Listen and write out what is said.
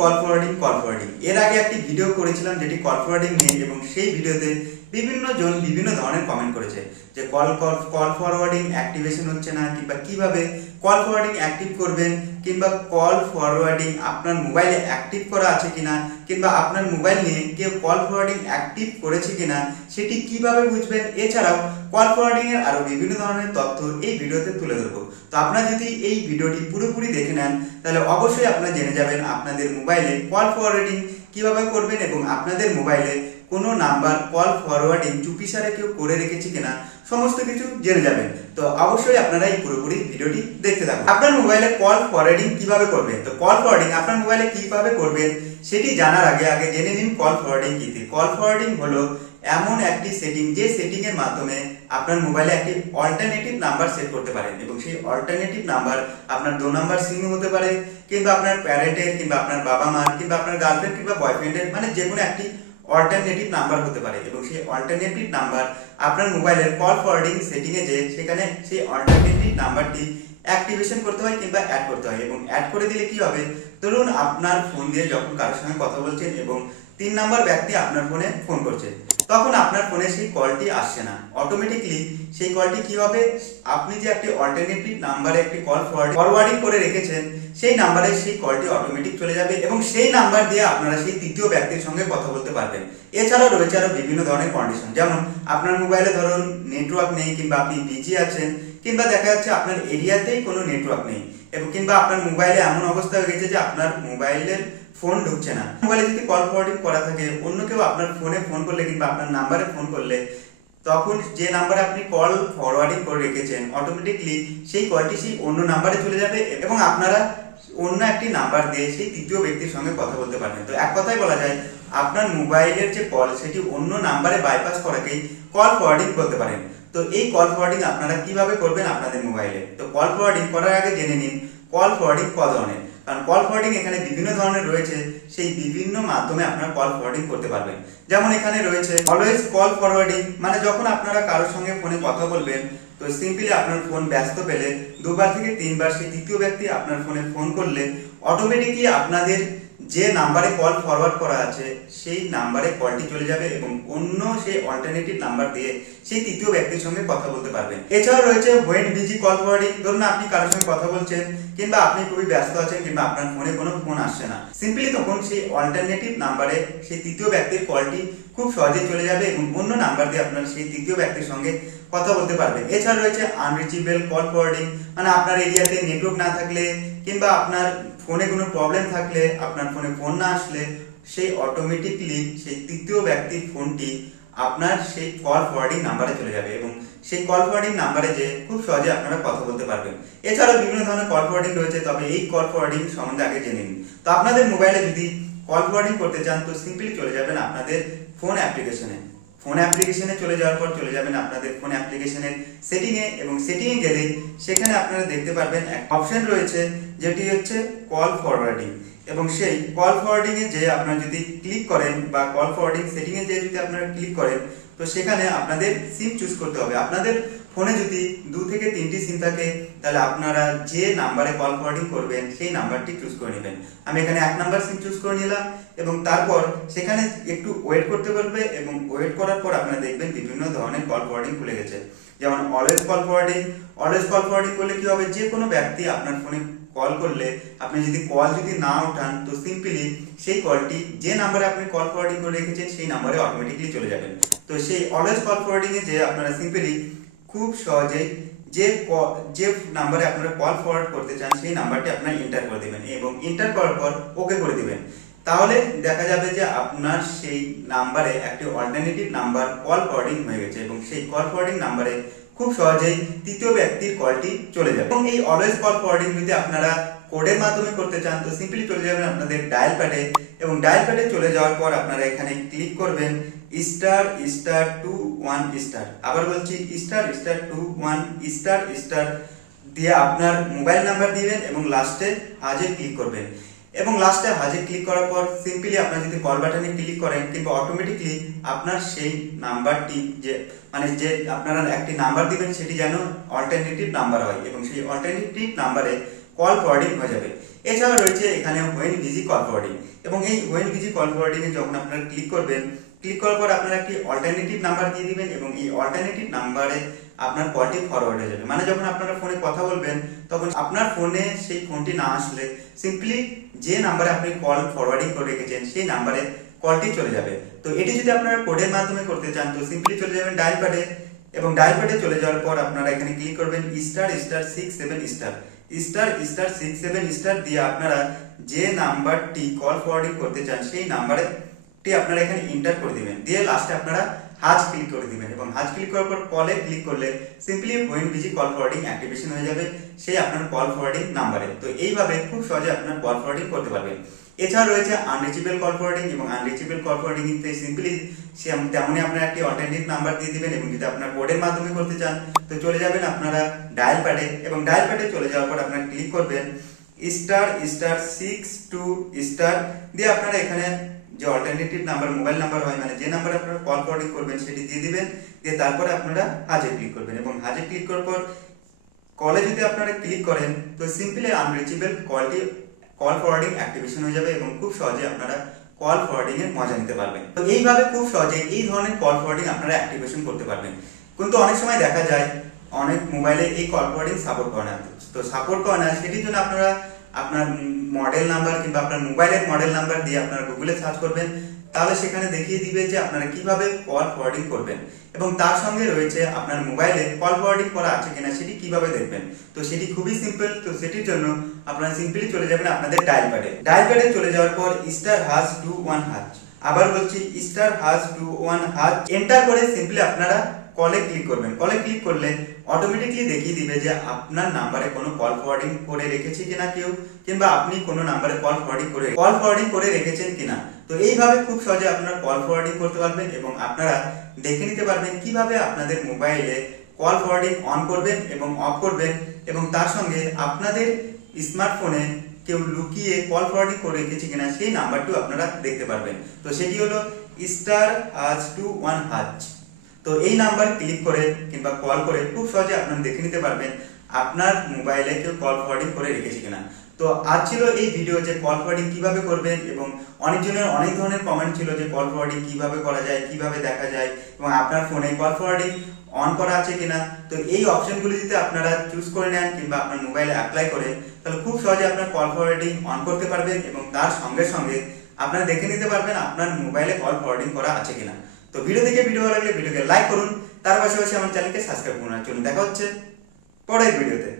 Call forwarding এর আগে একটি ভিডিও করেছিলাম যেটি কল ফরওয়ার্ডিং নিয়ে, এবং সেই ভিডিওতে বিভিন্ন জন বিভিন্ন ধরনের কমেন্ট করেছে যে কল ফরওয়ার্ডিং অ্যাক্টিভেশন হচ্ছে না, কিংবা কিভাবে কল ফরওয়ার্ডিং অ্যাক্টিভ করবেন, কিংবা কল ফরওয়ার্ডিং আপনার মোবাইলে অ্যাক্টিভ করা আছে কিনা, কিংবা আপনার মোবাইল নিয়ে কেউ কল ফরওয়ার্ডিং অ্যাক্টিভ করেছে কিনা সেটি কিভাবে বুঝবেন। এছাড়াও কল ফরওয়ার্ডিং এর আরো বিভিন্ন ধরনের তথ্য এই ভিডিওতে তুলে ধরবো। তো আপনারা যদি এই ভিডিওটি পুরোপুরি দেখে নেন তাহলে অবশ্যই আপনারা জেনে যাবেন আপনাদের মোবাইলে কল ফরওয়ার্ডিং কিভাবে করবেন, এবং আপনাদের মোবাইলে কোনো নাম্বার কল ফরওয়ার্ডিং চুপিসারে কেউ করে রেখেছে কিনা সমস্ত কিছু জেনে যাবেন। তো অবশ্যই আপনারা এই পুরোপুরি ভিডিওটি দেখতে থাকুন। আপনার মোবাইলে কল ফরওয়ার্ডিং কিভাবে করবেন, তো কল ফরওয়ার্ডিং আপনার মোবাইলে কিভাবে করবেন সেটি জানার আগে জেনে নিন কল ফরওয়ার্ডিং কি। কল ফরওয়ার্ডিং হলো এমন একটি সেটিং, যে সেটিং এর মাধ্যমে আপনার মোবাইলে একটি অল্টারনেটিভ নাম্বার সেট করতে পারেন, এবং সেই অল্টারনেটিভ নাম্বার আপনার 2 নাম্বার সিম হতে পারে, কিংবা আপনার প্যারেন্টের, কিংবা আপনার বাবা মার, কিংবা আপনার গার্লফ্রেন্ড কিংবা বয়ফ্রেন্ডের, মানে যে কোনো একটি অল্টারনেটিভ নাম্বার হতে পারে। এবং সেই অল্টারনেটিভ নাম্বার আপনার মোবাইলের কল ফরওয়ার্ডিং সেটিং এ যে সেখানে সেই অল্টারনেটিভ নাম্বারটি অ্যাক্টিভেশন করতে হয় কিংবা অ্যাড করতে হয়। এবং অ্যাড করে দিলে কি হবে, ধরুন আপনার ফোন দিয়ে যখন কারোর সঙ্গে কথা বলছেন এবং 3 নাম্বার ব্যক্তি আপনার ফোনে ফোন করছে, তখন আপনার ফোনে সেই কলটি আসছে না, অটোমেটিকলি সেই কলটি কি হবে, আপনি যে একটি অল্টারনেটিভ নাম্বারে একটি কল ফরওয়ার্ডিং করে রেখেছেন সেই নাম্বারে সেই কলটি অটোমেটিক চলে যাবে, এবং সেই নাম্বার দিয়ে আপনারা সেই তৃতীয় ব্যক্তির সঙ্গে কথা বলতে পারবেন। এছাড়াও রয়েছে আরো বিভিন্ন ধরনের কন্ডিশন, যেমন আপনার মোবাইলে ধরুন নেটওয়ার্ক নেই, কিংবা আপনি বিজি আছেন, কিংবা দেখা যাচ্ছে আপনার এরিয়াতেই কোনো নেটওয়ার্ক নেই, এবং কিংবা আপনার মোবাইলে এমন অবস্থা হয়ে গেছে যে আপনার মোবাইলের ফোন ঢুকছে না। মোবাইলে যদি কল ফরওয়ার্ডিং করা থাকে, অন্য কেউ আপনার ফোনে ফোন করলে কিংবা আপনার নাম্বারে ফোন করলে, তখন যে নাম্বারে আপনি কল ফরওয়ার্ডিং করে রেখেছেন অটোমেটিকলি সেই কলটি সেই অন্য নাম্বারে চলে যাবে, এবং আপনারা অন্য একটি নাম্বার দিয়ে সেই তৃতীয় ব্যক্তির সঙ্গে কথা বলতে পারবেন। তো এক কথায় বলা যায় আপনার মোবাইলের যে কল সেটি অন্য নাম্বারে বাইপাস করাকেই কল ফরওয়ার্ডিং বলতে পারেন। তো এই কল ফরওয়ার্ডিং আপনারা কিভাবে করবেন আপনাদের মোবাইলে, তো কল ফরওয়ার্ডিং করার আগে জেনে নিন কল ফরওয়ার্ডিং ক ধরনের। কারণ কল ফরওয়ার্ডিং এখানে বিভিন্ন ধরনের রয়েছে, সেই বিভিন্ন মাধ্যমে আপনারা কল ফরওয়ার্ডিং করতে পারবেন। যেমন এখানে রয়েছে অলওয়েজ কল ফরওয়ার্ডিং, মানে যখন আপনারা কারোর সঙ্গে ফোনে কথা বলবেন, তো সিম্পলি আপনার ফোন ব্যস্ত পেলে 2 বার থেকে 3 বার সেই তৃতীয় ব্যক্তি আপনার ফোনে ফোন করলে অটোমেটিকলি আপনাদের যে নাম্বারে কল ফরওয়ার্ড করা আছে সেই নাম্বারে কলটি চলে যাবে, এবং অন্য সেই অল্টারনেটিভ নাম্বার দিয়ে সেই তৃতীয় ব্যক্তির সঙ্গে কথা বলতে পারবেন। এছাড়াও রয়েছে হোয়েন বিজি কল ফরওয়ার্ডিং, ধরুন আপনি কারোর সঙ্গে কথা বলছেন, কিংবা আপনি খুবই ব্যস্ত আছেন, কিংবা আপনার ফোনে কোনো ফোন আসছে না, সিম্পলি তখন সেই অল্টারনেটিভ নাম্বারে সেই তৃতীয় ব্যক্তির কলটি খুব সহজে চলে যাবে, এবং অন্য নাম্বার দিয়ে আপনার সেই তৃতীয় ব্যক্তির সঙ্গে কথা বলতে পারবেন। এছাড়া রয়েছে আনরিচেবল কল ফরওয়ার্ডিং, মানে আপনার এরিয়াতে নেটওয়ার্ক না থাকলে, কিংবা আপনার ফোনে কোনো প্রবলেম থাকলে, আপনার ফোনে ফোন না আসলে সেই অটোমেটিকলি সেই তৃতীয় ব্যক্তির ফোনটি আপনার সেই কল ফরওয়ার্ডিং নাম্বারে চলে যাবে, এবং সেই কল ফরওয়ার্ডিং নাম্বারে যে খুব সহজে আপনারা কথা বলতে পারবেন। এছাড়াও বিভিন্ন ধরনের কল ফরওয়ার্ডিং রয়েছে, তবে এই কল ফরওয়ার্ডিং সম্বন্ধে আগে জেনে নিন। তো আপনাদের মোবাইলে যদি কল ফরওয়ার্ডিং করতে চান, তো সিম্পলি চলে যাবেন আপনাদের ফোন অ্যাপ্লিকেশনে চলে যাওয়ার পর চলে যাবেন আপনাদের ফোন অ্যাপ্লিকেশনের সেটিংয়ে, এবং সেটিংয়ে গেলে সেখানে আপনারা দেখতে পারবেন একটা অপশন রয়েছে যেটি হচ্ছে কল ফরওয়ার্ডিং, এবং সেই কল ফরওয়ার্ডিং এ যে আপনারা যদি ক্লিক করেন, বা কল ফরওয়ার্ডিং সেটিং এ যে যদি আপনারা ক্লিক করেন, তো সেখানে আপনাদের সিম চুজ করতে হবে। আপনাদের ফোনে যদি 2 থেকে 3টি সিম থাকে, তাহলে আপনারা যে নাম্বারে কল ফরওয়ার্ডিং করবেন সেই নাম্বারটি চুজ করে নেবেন। আমি এখানে 1 নাম্বার সিম চুজ করে নিলাম, এবং তারপর সেখানে একটু ওয়েট করতে বলবে, এবং ওয়েট করার পর আপনারা দেখবেন বিভিন্ন ধরনের কল ফরওয়ার্ডিং খুলে গেছে। যেমন অলওয়েজ কল ফরওয়ার্ডিং করলে কি হবে, যে কোনো ব্যক্তি আপনার ফোনে কল করলে আপনি যদি কল না ওঠান, তো সিম্পলি সেই কলটি যে নাম্বারে আপনি কল ফরওয়ার্ডিং করে রেখেছেন সেই নাম্বারে অটোমেটিকলি চলে যাবেন। তো সেই অলওয়েজ কল ফরওয়ার্ডিং এ যে আপনারা সিম্পলি খুব সহজেই যে নাম্বারে আপনারা কল ফরওয়ার্ড করতে চান সেই নাম্বারটি আপনারা এন্টার করে দিবেন, এবং এন্টার করার পর ওকে করে দিবেন। তাহলে দেখা যাবে যে আপনার সেই নাম্বারে একটি অল্টারনেটিভ নাম্বার কল ফরওয়ার্ডিং হয়ে গেছে, এবং সেই কল ফরওয়ার্ডিং নাম্বারে খুব সহজেই তৃতীয় ব্যক্তির কলটি চলে যাবে। এবং এই অলওয়েজ কল ফরওয়ার্ডিং যদি আপনারা কোডের মাধ্যমে করতে চান, তো সিম্পলি চলে যাবেন আপনাদের ডায়াল প্যাডে, এবং ডায়াল প্যাডে চলে যাওয়ার পর আপনারা এখানে ক্লিক করবেন ***21** আবার বলছি ***21** দিয়ে আপনার মোবাইল নাম্বার দিবেন, এবং লাস্টে হাজে ক্লিক করবেন। এবং লাস্টে হাজে ক্লিক করার পর সিম্পলি আপনারা যদি কল বাটনে ক্লিক করেন, কিংবা অটোমেটিকলি আপনার সেই নাম্বারটি যে আপনারা একটি নাম্বার দিবেন সেটি যেন অল্টারনেটিভ নাম্বার হয়, এবং সেই অল্টারনেটিভ নাম্বারে কল ফরওয়ার্ডিং হয়ে যাবে। এছাড়াও রয়েছে এখানে হোয়েন বিজি কল ফরওয়ার্ডিং, এবং এই হোয়েন বিজি কল ফরওয়ার্ডিং এ যখন আপনারা ক্লিক করবেন, ক্লিক করার পর আপনারা একটি অল্টারনেটিভ নাম্বার দিয়ে দিবেন এবং এই অল্টারনেটিভ নাম্বারে আপনার কলটি ফরওয়ার্ড হয়ে যাবে। মানে যখন আপনারা ফোনে কথা বলবেন তখন আপনার ফোনে সেই ফোনটি না আসলে সিম্পলি যে নাম্বারে আপনি কল ফরওয়ার্ডিং করে রেখেছেন সেই নাম্বারে কলটি চলে যাবে। তো এটি যদি আপনারা কোডের মাধ্যমে করতে চান তো সিম্পলি চলে যাবেন ডায়াল প্যাডে, এবং ডায়াল প্যাডে চলে যাওয়ার পর আপনারা এখানে ক্লিক করবেন ***67** দিয়ে আপনারা যে নাম্বারটি কল ফরওয়ার্ডিং করতে চান সেই নাম্বারটি আপনারা এখানে এন্টার করে দিবেন, দিয়ে লাস্টে আপনারা হাজ ক্লিক করে দিবেন, এবং হাজ ক্লিক করার পর কলে ক্লিক করলে simply when busy call forwarding activation হয়ে যাবে সেই আপনার কল ফরওয়ার্ডিং নাম্বারে। তো এইভাবে খুব সহজে আপনার কল ফরওয়ার্ডিং করতে পারবেন। এছাড়া রয়েছে আনরিচেবল কল ফরওয়ার্ডিং, এবং আনরিচেবল কল ফরওয়ার্ডিং তে সিম্পলি তেমনই আপনারা একটি অল্টারনেটিভ নাম্বার দিয়ে দিবেন, এবং যদি আপনারা কোডের মাধ্যমে করতে চান তো চলে যাবেন আপনারা ডায়াল প্যাডে, এবং ডায়াল প্যাডে চলে যাওয়ার পর আপনারা ক্লিক করবেন ***62* দিয়ে আপনারা এখানে যে অল্টারনেটিভ নাম্বার মোবাইল নাম্বার হয়, মানে যে নাম্বারে আপনারা কল ফরওয়ার্ডিং করবেন সেটি দিয়ে দিবেন, দিয়ে তারপরে আপনারা হাজে ক্লিক করবেন, এবং হাজে ক্লিক করার পর কলে যদি আপনারা ক্লিক করেন তো simply unreachable call forwarding activation হয়ে যাবে, এবং খুব সহজে আপনারা কল ফরওয়ার্ডিং এর মজা নিতে পারবেন। তো এইভাবে খুব সহজে এই ধরনের কল ফরওয়ার্ডিং আপনারা অ্যাক্টিভেশন করতে পারবেন। কিন্তু অনেক সময় দেখা যায় অনেক মোবাইলে এই কল ফরওয়ার্ডিং সাপোর্ট করে না, তো সাপোর্ট করে না সেটির জন্য আপনারা আপনার মডেল নাম্বার কিংবা আপনার মোবাইলের মডেল নাম্বার দিয়ে আপনারা গুগলে সার্চ করবেন, তাহলে সেখানে দেখিয়ে দিবে যে আপনারা কিভাবে কল ফরওয়ার্ডিং করবেন, এবং তার সঙ্গে রয়েছে আপনার মোবাইলে কল ফরওয়ার্ডিং করা আছে কিনা সেটি কিভাবে দেখবেন। তো সেটি খুবই সিম্পল। তো সেটির জন্য আপনারা সিম্পলি চলে যাবেন আপনাদের ডায়াল প্যাডে, ডায়াল প্যাডে চলে যাওয়ার পর *#*21#, আবার বলছি *#*21# এন্টার করে সিম্পলি আপনারা কলে ক্লিক করবেন। কলে ক্লিক করলে অটোমেটিকলি দেখিয়ে দিবে যে আপনার নাম্বারে কোনো কল ফরওয়ার্ডিং করে রেখেছে কিনা কেউ, কিংবা আপনি কোনো নাম্বারে কল ফরওয়ার্ডিং করে রেখেছেন কিনা। তো এইভাবে খুব সহজে আপনারা কল ফরওয়ার্ডিং করতে পারবেন, এবং আপনারা দেখে নিতে পারবেন কিভাবে আপনাদের মোবাইলে কল ফরওয়ার্ডিং অন করবেন এবং অফ করবেন, এবং তার সঙ্গে আপনাদের স্মার্টফোনে কেউ লুকিয়ে কল ফরওয়ার্ডিং করে রেখেছে কিনা সেই নাম্বারটিও আপনারা দেখতে পারবেন। তো সেটি হলো *#*21#। তো এই নাম্বার ক্লিক করে কিংবা কল করে খুব সহজে আপনারা দেখে নিতে পারবেন আপনার মোবাইলে কেউ কল ফরওয়ার্ডিং করে রেখেছে কিনা। তো আজ ছিল এই ভিডিও যে কল ফরওয়ার্ডিং কিভাবে করবেন, এবং অনেকজনের অনেক ধরনের কমেন্ট ছিল যে কল ফরওয়ার্ডিং কিভাবে করা যায়, কিভাবে দেখা যায়, এবং আপনার ফোনে কল ফরওয়ার্ডিং অন করা আছে কিনা। তো এই অপশনগুলি যদি আপনারা চুজ করে নেন কিংবা আপনার মোবাইলে অ্যাপ্লাই করে, তাহলে খুব সহজে আপনার কল ফরওয়ার্ডিং অন করতে পারবেন, এবং তার সঙ্গে সঙ্গে আপনারা দেখে নিতে পারবেন আপনার মোবাইলে কল ফরওয়ার্ডিং করা আছে কিনা। তো ভিডিও ভালো লাগলে ভিডিওকে লাইক করুন, তার পাশাপাশি আমার চ্যানেলকে সাবস্ক্রাইব করুন। চলুন দেখা হচ্ছে পরের ভিডিওতে।